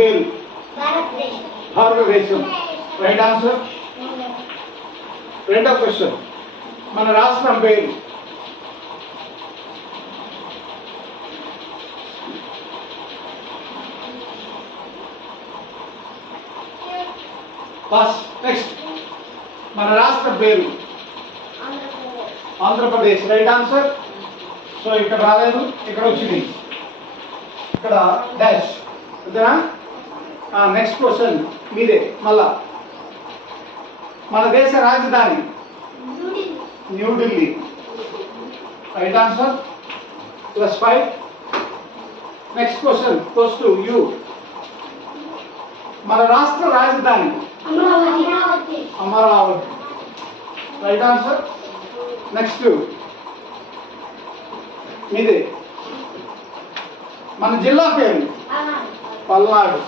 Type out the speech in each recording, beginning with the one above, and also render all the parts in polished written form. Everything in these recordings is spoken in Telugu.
పేరు భారతదేశం. Right answer. రెండో క్వశ్చన్, మన రాష్ట్రం పేరు. పాస్. నెక్స్ట్, మన రాష్ట్రం పేరు ఆంధ్రప్రదేశ్. Right answer. సో ఇక్కడ రాలేదు, ఇక్కడ వచ్చింది, ఇక్కడ డాష్. ఓకేనా? నెక్స్ట్ క్వశ్చన్ మీదే మళ్ళా. మన దేశ రాజధాని New Delhi. Right answer. +5. Next question goes to you. మన రాష్ట్ర రాజధాని అమరావతి. Right answer. నెక్స్ట్ మీదే. మన జిల్లా పేరు పల్నాడు.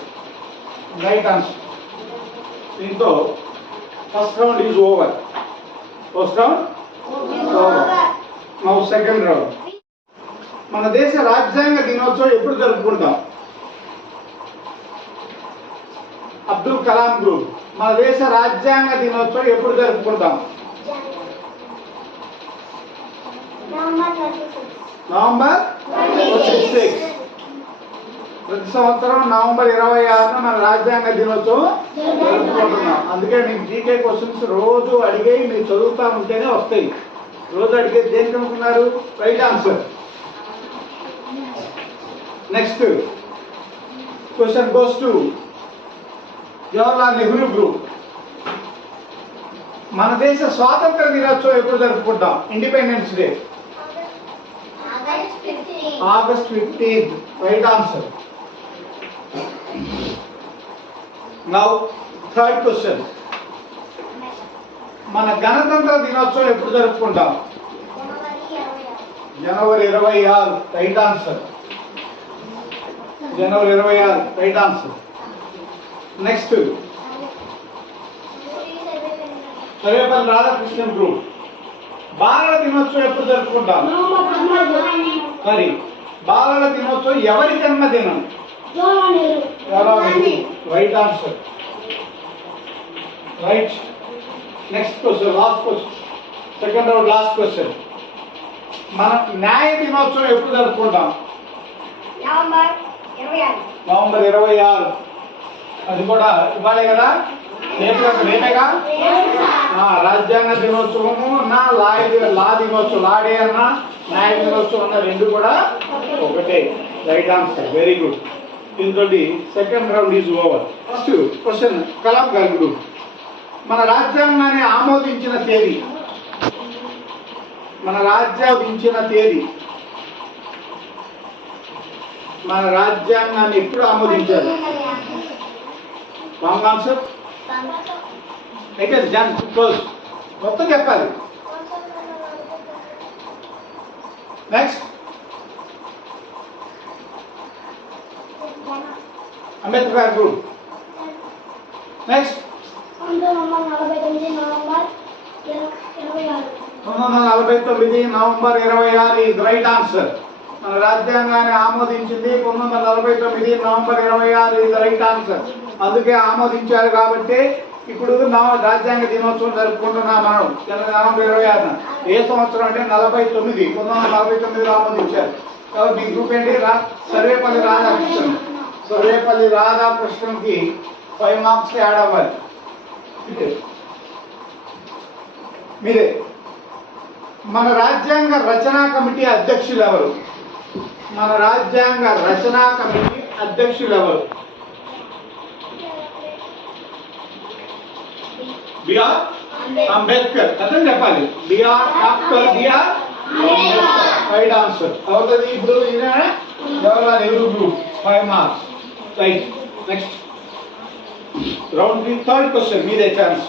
Right answer. దీంతో first round is over. First round over. Now second round. మన దేశ రాజ్యాంగ దినోత్సవం ఎప్పుడు జరుపుకుంటాం? అబ్దుల్ కలాం గ్రూప్. మన దేశ రాజ్యాంగ దినోత్సవం ఎప్పుడు జరుపుకుంటాం? నవంబర్ 26. ప్రతి సంవత్సరం నవంబర్ 26న మన రాజ్యాంగ దినోత్సవం జరుపుకుంటున్నాం. అందుకే మీకు జీకే క్వశ్చన్స్ రోజు అడిగే మీరు చదువుతూ ఉంటేనే వస్తాయి. రోజు అడిగే దేనికి అనుకున్నారు? Right answer. Next question goes to Jawaharlal Nehru group. మన దేశ స్వాతంత్ర దినోత్సవం ఎప్పుడు జరుపుకుంటాం? Independence day. August 15. Right answer. Now third question, మన గణతంత్ర దినోత్సవం ఎప్పుడు జరుపుకుంటాం? జనవరి 26. Right answer. జనవరి 26. Right answer. Next Sarvepalli Radhakrishnan group. బాలల దినోత్సవం ఎప్పుడు జరుపుకుంటాం? మరి బాలల దినోత్సవం ఎవరి జన్మదినం? Right answer. Right. Next question, last question, second round last question. మన న్యాయ దినోత్సవం ఎప్పుడు జరుపుకుంటాం? నవంబర్ 26. అది కూడా ఇవ్వాలే కదా, రేపేగా. రాజ్యాంగ దినోత్సవము నా లా దినోత్సవం, లాడే అన్న న్యాయ దినోత్సవం అన్న రెండు కూడా ఒకటే. Right answer. Very good. దీంతో second round is over. First question, Kalam గారు. మన రాజ్యాంగాన్ని ఆమోదించిన తేదీ. మన రాజ్యాంగించిన తేదీ. మన రాజ్యాంగాన్ని ఎప్పుడు ఆమోదించారు? Wrong answer. అయితే జాన్ క్లోజ్. మొత్తం చెప్పాలి. Next Ambedkar group. Next 1949 November 26 is right answer. మన రాజ్యాంగాన్ని ఆమోదించింది 1949 నవంబర్ 26 ఈజ్ రైట్ ఆన్సర్. అందుకే ఆమోదించారు కాబట్టి ఇప్పుడు రాజ్యాంగ దినోత్సవం జరుపుకుంటున్నాం మనం నవంబర్ 26న. ఏ సంవత్సరం అంటే 1949 ఆమోదించారు. కాబట్టి ఈ గ్రూప్ ఏంటి? సర్వేపల్లి రాధాకృష్ణన్. సర్వేపల్లి రాధాకృష్ణన్కి 5 మార్క్స్ యాడ్ అవ్వాలి. మీరే. మన రాజ్యాంగ రచనా కమిటీ అధ్యక్షులు ఎవరు? మన రాజ్యాంగ రచనా కమిటీ అధ్యక్షులు ఎవరు? బిఆర్ అంబేద్కర్. అర్థం చెప్పాలి. Doctor B R Ambedkar. Right answer. అవుతుంది. ఇప్పుడు Jawaharlal Nehru group 5 marks. Right. Next round 3 third question మీదే ఛాన్స్.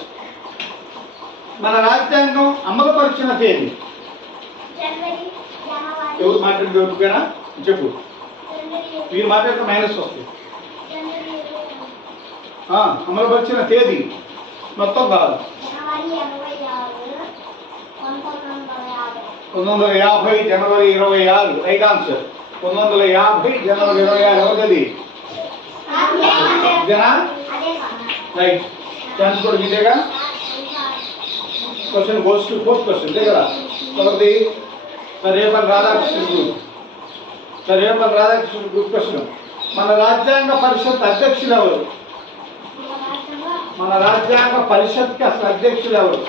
మన రాజ్యాంగం అమలుపరిచిన తేదీ. ఎవరు మాట్లాడితే ఓకేనా? చెప్పు. మీరు మాట్లాడితే మైనస్ వస్తుంది. అమలుపరిచిన తేదీ మొత్తం కాదు. 1950 జనవరి 26. Right answer. 1950 జనవరి 26. ఎవరిది? ఇదేనా రైట్ ఛాన్స్ కూడా ఇదేగా question goes to fourth question ఇదే కదా ఎవరిది Sarvepalli Radhakrishna group Sarvepalli Radhakrishna group question మన రాజ్యాంగ పరిషత్ అధ్యక్షులు ఎవరు మన రాజ్యాంగ పరిషత్కి అసలు అధ్యక్షులు ఎవరు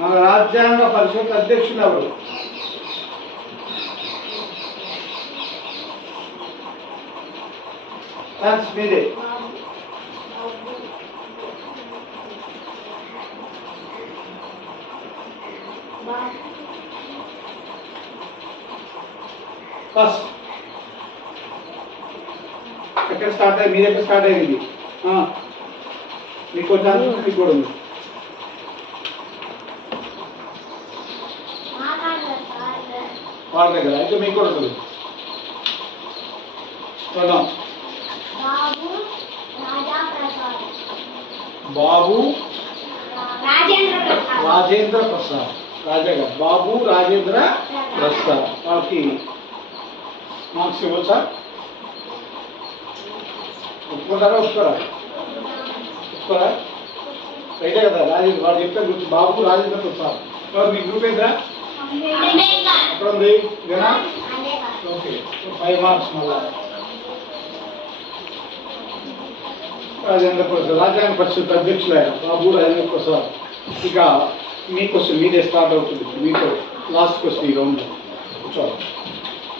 మన రాజ్యాంగ పరిషత్ అధ్యక్షులు ఎవరు మీదే ఫస్ట్ ఎక్కడ స్టార్ట్ అయ్యి మీరెక్కడ స్టార్ట్ అయ్యింది మీకు ఛాన్స్ మీకు కూడా ఉంది వాళ్ళ దగ్గర అయితే మీకు కూడా ఉంటుంది చూద్దాం బాబు రాజేంద్ర ప్రసాద్ రాజా గారు బాబు రాజేంద్ర ప్రసాద్ వాళ్ళకి మార్క్స్ ఇవ్వచ్చా ఒప్పుకుంటారా ఒప్పుకోరా రైతే కదా రాజేంద్ర వాడు చెప్తే గుర్తు బాబు రాజేంద్ర ప్రసాద్ మీ గ్రూప్ ఏంద్రా ఎక్కడ ఉంది ఇదేనా ఓకే 5 మార్క్స్ మళ్ళా రాజేంద్ర ప్రసాద్ రాజ్యాంగ పరిషత్ అధ్యక్షులు బాబు రాజేంద్ర ప్రసాద్ ఇక మీ క్వశ్చన్ మీదే స్టార్ట్ అవుతుంది మీతో లాస్ట్ క్వశ్చన్ ఈ రౌండ్ కూర్చోవాలి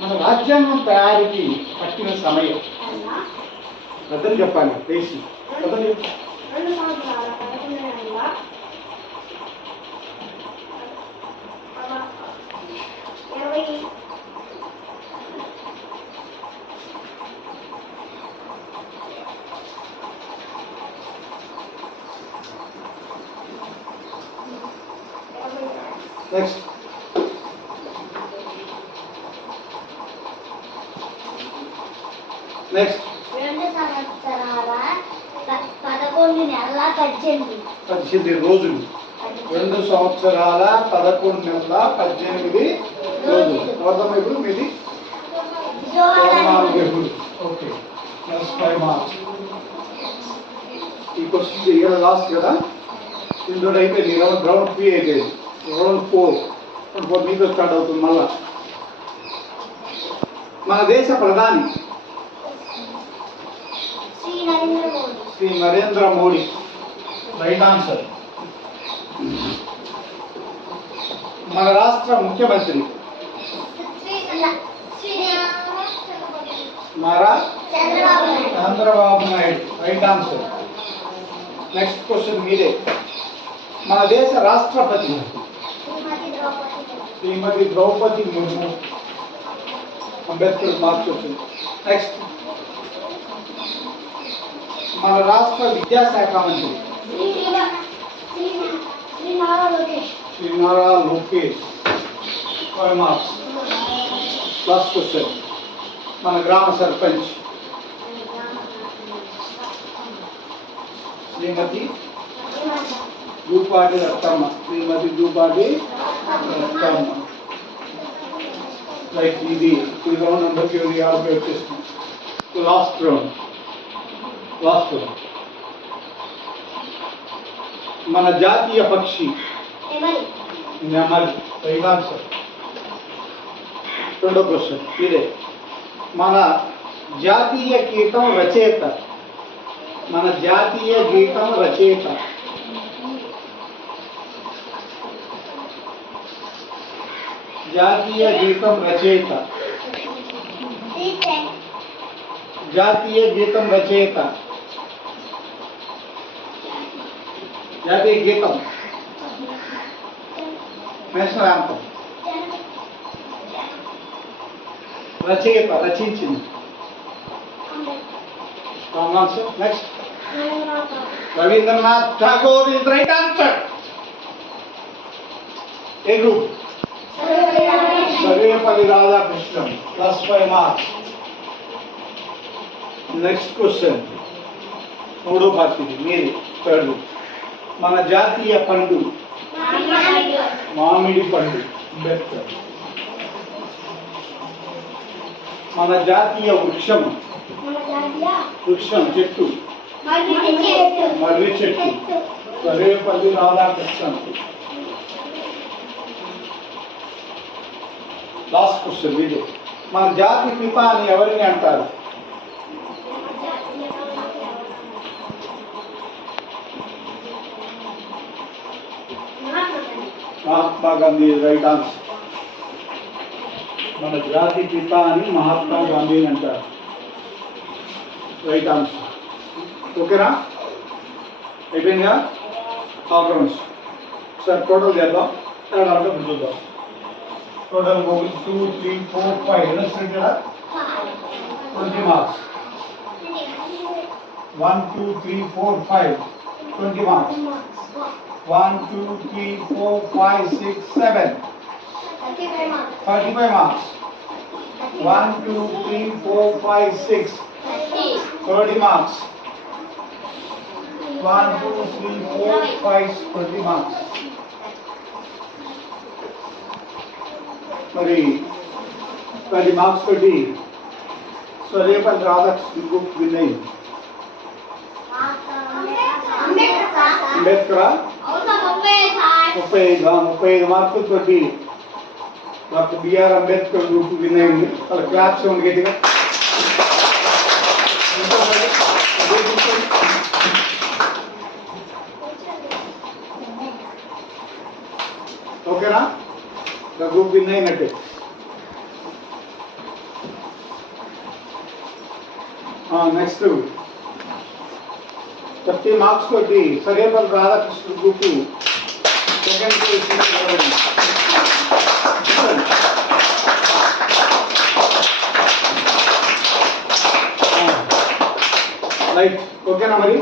మన రాజ్యాంగం తయారీకి పట్టిన సమయం అర్థం చెప్పాలి వేసి అర్థం నెక్స్ట్ నెక్స్ట్ 18 రోజులు 2 సంవత్సరాల 11 నెలల 18 రోజులు అర్థమైపు మీది ఓకే ప్లస్ 5 మార్క్స్ ఈ క్వశ్చన్ ఇవాళ లాస్ట్ కదా ఇందులో అయిపోయింది రౌండ్ 3 అయిపోయింది రౌండ్ 4 మీతో స్టార్ట్ అవుతుంది మళ్ళా మన దేశ ప్రధాని శ్రీ నరేంద్ర మోడీ రైట్ ఆన్సర్ మన రాష్ట్ర ముఖ్యమంత్రి Nara Chandrababu Naidu right answer next question మీదే మన దేశ రాష్ట్రపతి శ్రీమతి ద్రౌపది ముర్ము అంబేద్కర్ మార్క్స్ వచ్చింది నెక్స్ట్ మన రాష్ట్ర విద్యాశాఖ మంత్రి Shri Nara Lokesh 5 marks last question మన గ్రామ సర్పంచ్ శ్రీమతి దూపాటి రత్తమ్మ శ్రీమతి దూపాటి రత్తమ్మ లైక్ ఇది రౌండ్ నెంబర్కి 50 వచ్చేస్తుంది లాస్ట్ రౌండ్ మన జాతీయ పక్షి నెమలి రైట్ ఆన్సర్ రెండో క్వశ్చన్ ఇదే మన జాతీయ గీతం రచయిత మన జాతీయ గీతం రచయిత జాతీయ గీతం రచయిత జాతీయ గీతం రచయిత జాతీయ గీతం నేషనల్ యాంథమ్ రచయిత రచించింది next Rabindranath Tagore is right answer A group Sarvepalli Radhakrishnan plus 5 marks next question మూడో పార్టీ మీది థర్డ్ మన జాతీయ పండు మామిడి పండు అంబేద్కర్. మన జాతీయ వృక్షం చెట్టు మర్రి చెట్టు సర్వేపల్లి రాధాకృష్ణన్. లాస్ట్ క్వశ్చన్ ఇది. మన జాతి పిత అని ఎవరిని అంటారు? మహాత్మా గాంధీ. Right answer. మన జాతి పిత అని మహాత్మా గాంధీని అంటారు. Right answer. ఓకేనా? అయిపోయిందా? ఆల్రౌండ్స్ సార్ టోటల్ చేద్దాం. చూద్దాం. టోటల్ 1 2 3 4 5 ఎన్ని కదా? 20 marks. 1 2 3 4 5 20 marks. 1 2 3 4 5 6 7 35 marks. 1 2 3 4 5 6 30 marks. 1 2 3 4 5 20 marks. మరి 20 మార్క్స్ తోటి సర్వేపల్లి రాధాకృష్ణ గ్రూప్ విన్ అయింది. అంబేద్కర్ 35 మార్కులు తోటి doctor B R Ambedkar group win అయింది. వాళ్ళ క్లాప్స్ ఉంది గట్టిగా. ఓకేనా? గ్రూప్ విన్ అయినట్టే. నెక్స్ట్ 30 మార్క్స్ తోటి Sarvepalli Radhakrishna group second position. Right. ఓకేనా మరి?